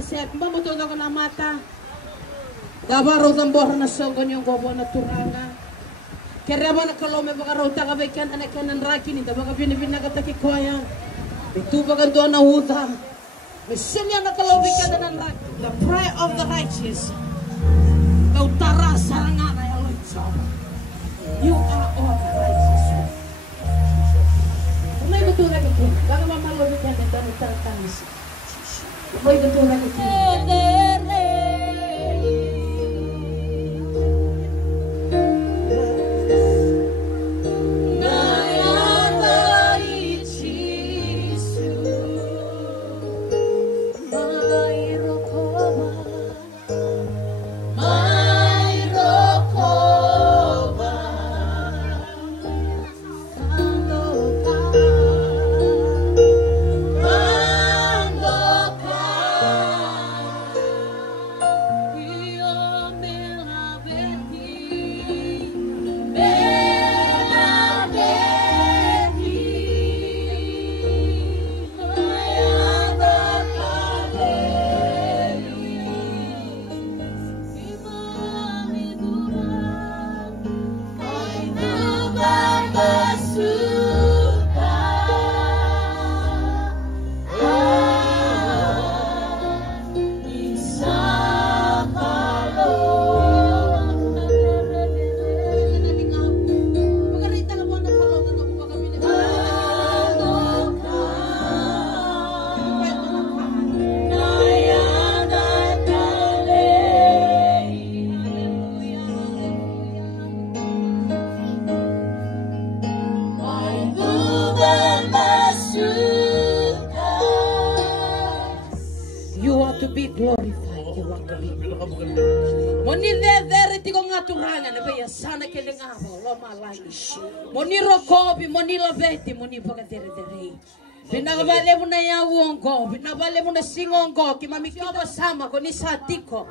set mamo to na mata. Gabaro tambor na songo nyong gobo na turanga. Kerema na kalome baka rota ka bekan anak kanan rakin ita baka binibin na kataki koya. Itu baka doon na utang. Mesinya na kalome ka na rak. The prayer of the righteous. Kau tara saranga na yaloi sama. You are all the righteous. May betul na kito. Baka mamalo ka na tanong tangis. May betul na kito. To be glorified, you want to be glorified. Moni levere tiko ngaturanga na baya sana keleng abo lo malagi. Moni rokobi, moni laveti, moni pagatere dere. Pinagabale mo na yawongo, pinagabale mo na singongo, kimamikyo basama ko ni satiko.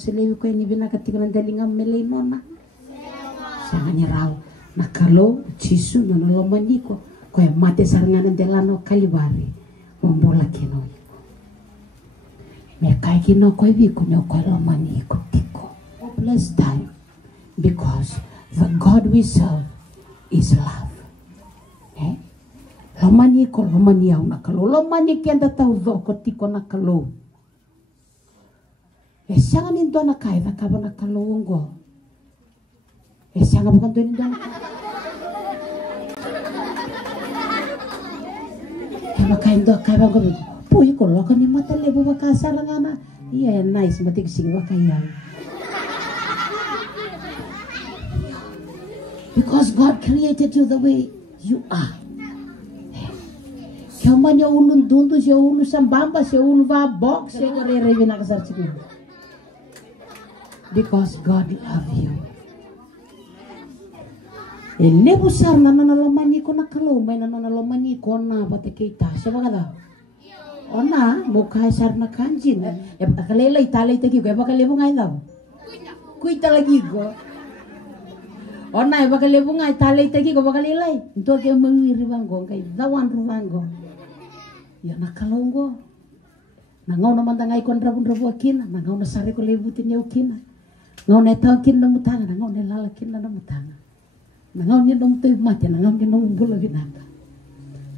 selewi ko ni binakatika ng dalinga melay nona. Siya nga raw nakalo Jisu na nalomani ko kaya mate sarangan ng delano kalibari mambola kino. Me kay kino ko ibiko me ko lomani ko tiko. Bless time because the God we serve is love. Lomani ko lomani au nakalo lomani kenda tau do ko tiko nakalo. Siya nga nindo na kaya na kaba nakalo ngo. Siya nga bukan nindo na kaya kaya nindo kaya ko puhi ko lo kan ni mata lebo bakasar nga na. Iya nice matig sing bakaya. Because God created you the way you are. Kama niya ulun dundu siya ulu sambamba siya ulu vabok siya ngarere binakasar siguro. Because God love you. Ele busar na nalalomani ko nakalomay na nalalomani ko na pati kita siya bagada. Ona mukha sar na kanjin. Ya bakalela italay tagi ko ya bakalebo ngay daw. Kuita lagi ko. Ona ya bakalebo ngay italay tagi ko bakalelay. Ito kaya mangwiri banggo kay dawan rubango. Ya nakalonggo. Nangaw naman tangay ko rabon-rabo akina. Nangaw na sari ko lebutin niya ukina. Nangaw na itaw kin na mutanga. Nangaw na lalakin na mutanga. Nangaw niya nung tayo mati. Nangaw niya nung bula ginanga.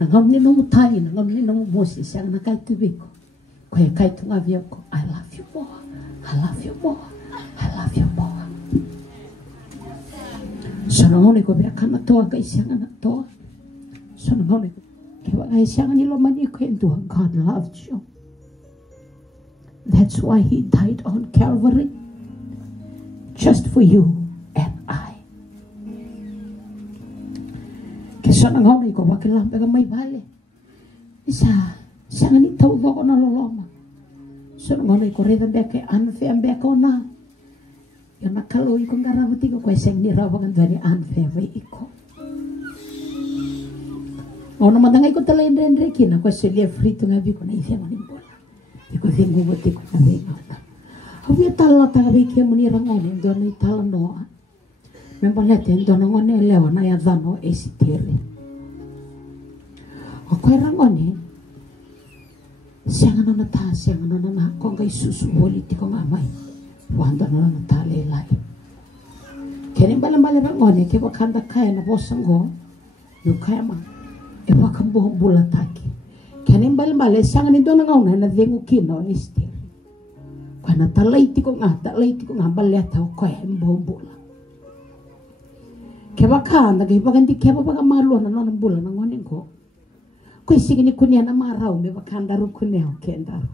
Nangaw niya nung mutayi. Nangaw niya nung musi. Siya na kahit tubig ko. Kaya kahit tungabiyo ko. I love you more. I love you more. I love you more. So nangaw niya ko biya ka na toa. Kaya siya nga na toa. So nangaw niya ko. Kaya siya nga nilomani ko yung Tuhan. God loved you. That's why He died on Calvary. Just for you and I. Kaya siya nga ko wakilambe ka may bali. Siya nga nitaw ko na loloma. Siya nga ko rin ang beka anfe ang beka na. Yung nakaloy kong garabuti ko kaya siya nirawang ang dani anfe ang iko. O naman ngay ko talayin rin kina ko siya frito nga bi ko na isya maning bola. Iko din gubuti ko na bingo na. Hawi tala tagabi kaya munirang onin doon ay tala noa. Membalete doon ang onin lewa na yadano esitiri. O kaya rang onin siya nga na nata siya nga na nako ngay susubuli ti ko nga may. Wanda na natali ilay. Kaya nimbala-mbala rang onin kaya wakanda kaya na bosang ko yung kaya ma. Ewa kambuhong bulataki. Kaya nimbal-mbal, siya nga nito nga una na dengu kino istir. Kaya natalay ti ko nga baleta ko kaya imbuhong bula. Kaya baka, nagahibagan di kaya baka maluan na ng bula ng waning ko. Kaya sige ni kunya na maraw, may baka andaro kunya, kaya andaro.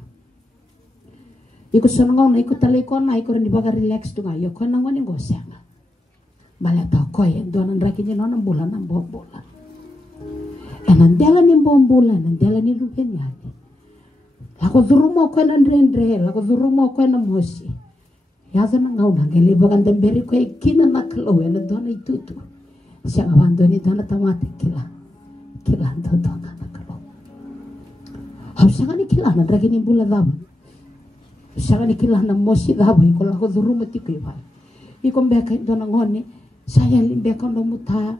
Iko sa nga una, iko talay ko na, iko rin di baka relax to nga, yung kaya ng waning ko siya nga. Baleta ko kaya, doon ang rakin niya ng bula ng buhong bula. Nandela ni mbombola, nandela ni lupenyani. Lako dhurumo ko na ndrendre, lako dhurumo ko na mosi. Yaza na ngau nangeli bagan demberi ko ikina na kalo na dona itutu. Siya ngawando ni dona tamate kila ndo dona na kalo. Hapsa ni kila na dragi ni bula daban. Siya ni kila na mosi daban ko lako dhurumo tikoy bai. Iko mbeka dona ngoni, saya limbeka no muta.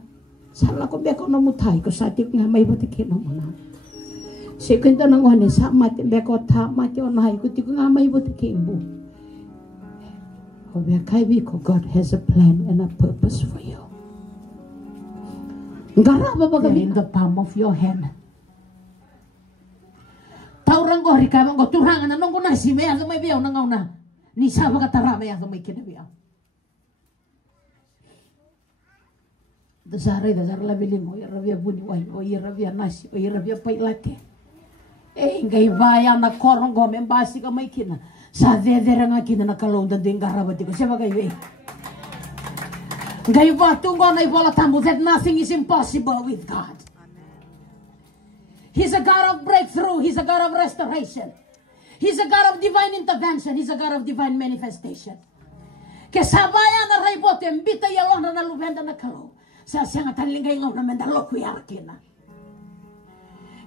Salah ko beko no mutai ko satik nga may batikin no muna. Sekwento nang one sa mati beko ta mati onai ko tiko nga may batikin bu. Obe kai ko God has a plan and a purpose for you. Ngara ba in the palm of your hand. Taurang ko rika ko turangan nang ko na si me aso may biyaw nang na. Ni sa ba katarame aso may kinabiyaw. Dasar labiling o irabia buni wai o irabia nasi o irabia pailate ngai vaya na korong go membasi ka may kina sa dedera nga kina na kalong danding garabati ko siya bagay ngai va tungo na ibola tambo that nothing is impossible with God. He's a God of breakthrough. He's a God of restoration. He's a God of divine intervention. He's a God of divine manifestation. Kesabaya na raibote mbita yalon na lubenda na kalong sa siyang atalingay ngaw na mendalo kuyarkin na.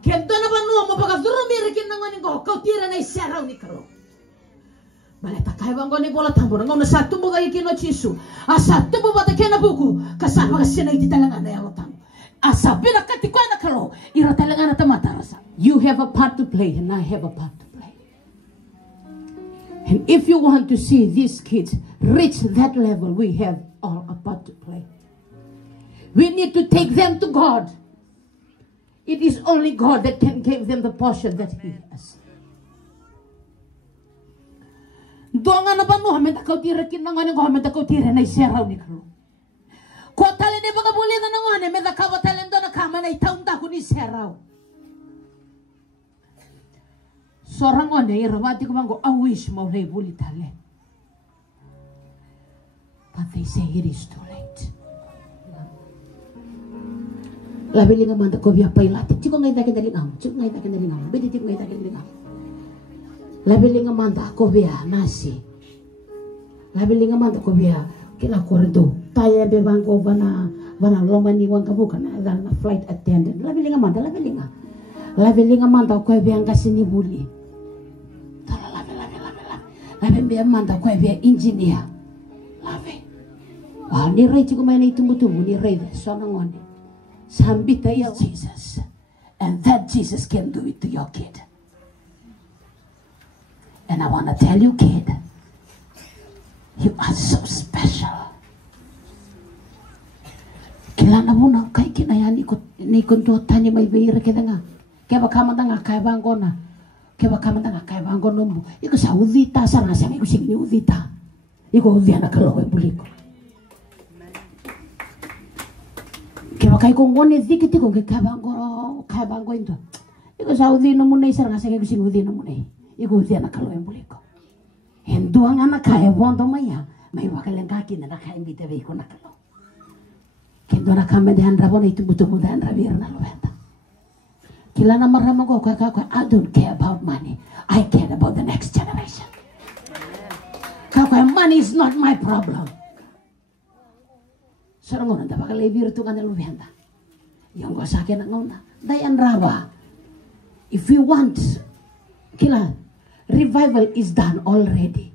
Kento na ba nuwa mo baka durumirikin na ngayon ko, kautira na isaraw ni karo. Baleta Kaya bang ni bola tambor ngau na satu mo kay kino chisu. Satu mo bata kena buku kasama kasina iti talangan na yalotang. Asa pinakati ko na kalo ira talangan na tamata rasa. You have a part to play and I have a part to play. And if you want to see these kids reach that level, we have all a part to play. We need to take them to God. It is only God that can give them the portion that He has. Doanga na ba no hamen takau tira kinanga ni hamen takau tira na iseraw ni kalo. Ko tale ni baga buli na ngone me da kawa tale ndo na kama na itaun ta ko ni seraw. Sorang ngone irawati ko mango awish mo lay buli tale. But they say it is too late. Labili nga manda ko biya pailati. Chiko ngay takin dalingam. Chiko ngay takin dalingam. Bidi chiko ngay takin dalingam. Labili nga manda ko biya nasi. Labili nga manda ko biya kila kordo. Taya be bangko bana lomani wang kabuka na flight attendant. Labili nga manda. Labili nga manda ko biya ngasini buli. Tala labi biya manda ko biya engineer. Labi. Wah ni rey chiko may na itumbutumbu ni rey sana ngone. Sambita is Jesus, and that Jesus can do it to your kid. And I want to tell you, kid, you are so special. Kilana mo na kay kinayan ni kunto tani may bihira kita nga. Kaya baka nga kaya bangona. Kaya baka nga kaya bangona mo. Iko sa udita sa nga siya. Iko signi udita. Iko udya na kalaway buliko. Kaya kay kung ngone dikit ko kaya bango into. Iko sa udino mo na isa nga siya. Iko signi udino mo na. Iko udya na kalaway buliko. Hendo ang anak kaya bondo maya. May wakalang kaki na nakaimbita ba iko na kalaw. Kendo na kami dahan rabo na itubutubo dahan rabira na luwenta. Kila na marama ko kaya I don't care about money. I care about the next generation. Kaya money is not my problem. Sarang ngona da bakal lebir tu kan luwenta. Yang ko sa akin ang ngona. Dayan raba. If you want kila revival is done already.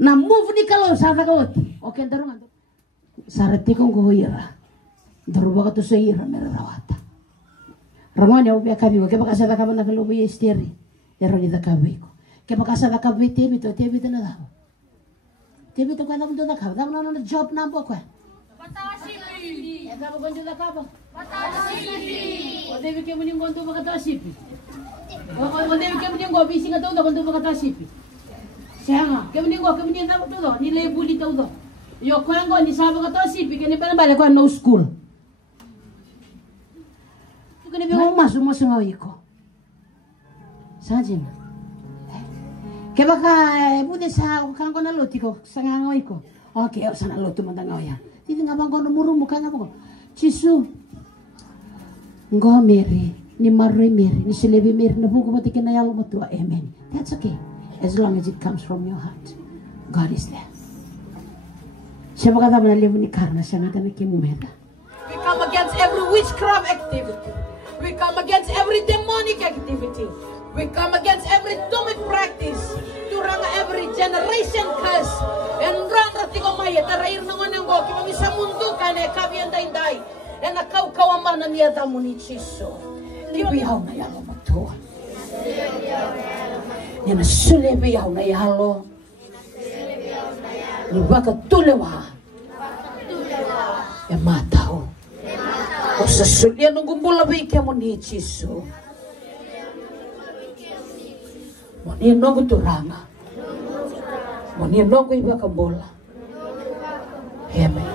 Na move ni kalau sa takot. Okay darungan. Sarati kong kuhira. Daruba ka to sa ira merawata. Ramon ya ubia kabi ko kaya makasada ka na kalubi istiri. Ero ni da kabi ko. Kaya makasada ka tebi to na daw. Tebi to kana mundo na ka. Daw na job na po ko. Batasipi. Ya ka mo gondo da ka ba? Batasipi. O debi ke muning gondo ba ka sipi. O debi ke muning go bisi nga daw gondo ba ka sipi. Siya nga. Ke muning na to ni lebuli daw do. Yo kwengo ni sabo ka to sipi kani pa bale ko no school. Kani bi mo masu ngawi ko. Sajin. Ke baka bude sa kan ko na loti ko sa ngawi ko. Okay, o sana loto man ngawi ya. Titi nga bang ko no murumu kan nga ko. Chisu. Ngo Mary, ni Mary Mary, ni Silebi Mary na buko mati kinayalo mo to. Amen. That's okay. As long as it comes from your heart. God is there. Siya magkata manalimu ni Karna, siya nga tanaki mumeda. We come against every witchcraft activity. We come against every demonic activity. We come against every demonic practice. Turang every generation curse. And run rati ko maya, tarair na ngonang go, kimami sa mundo ka na kabiyan day-day. And nakaw-kawaman na niya damo ni Chiso. Libiyaw na yalo mo to. Yan na sulibiyaw na yalo. Libaga tulewa. Ya matao. O sa sulya nung gumbulabay ka mo ni Chiso. Moni nung turanga. Moni nung iba ka bola. Amen.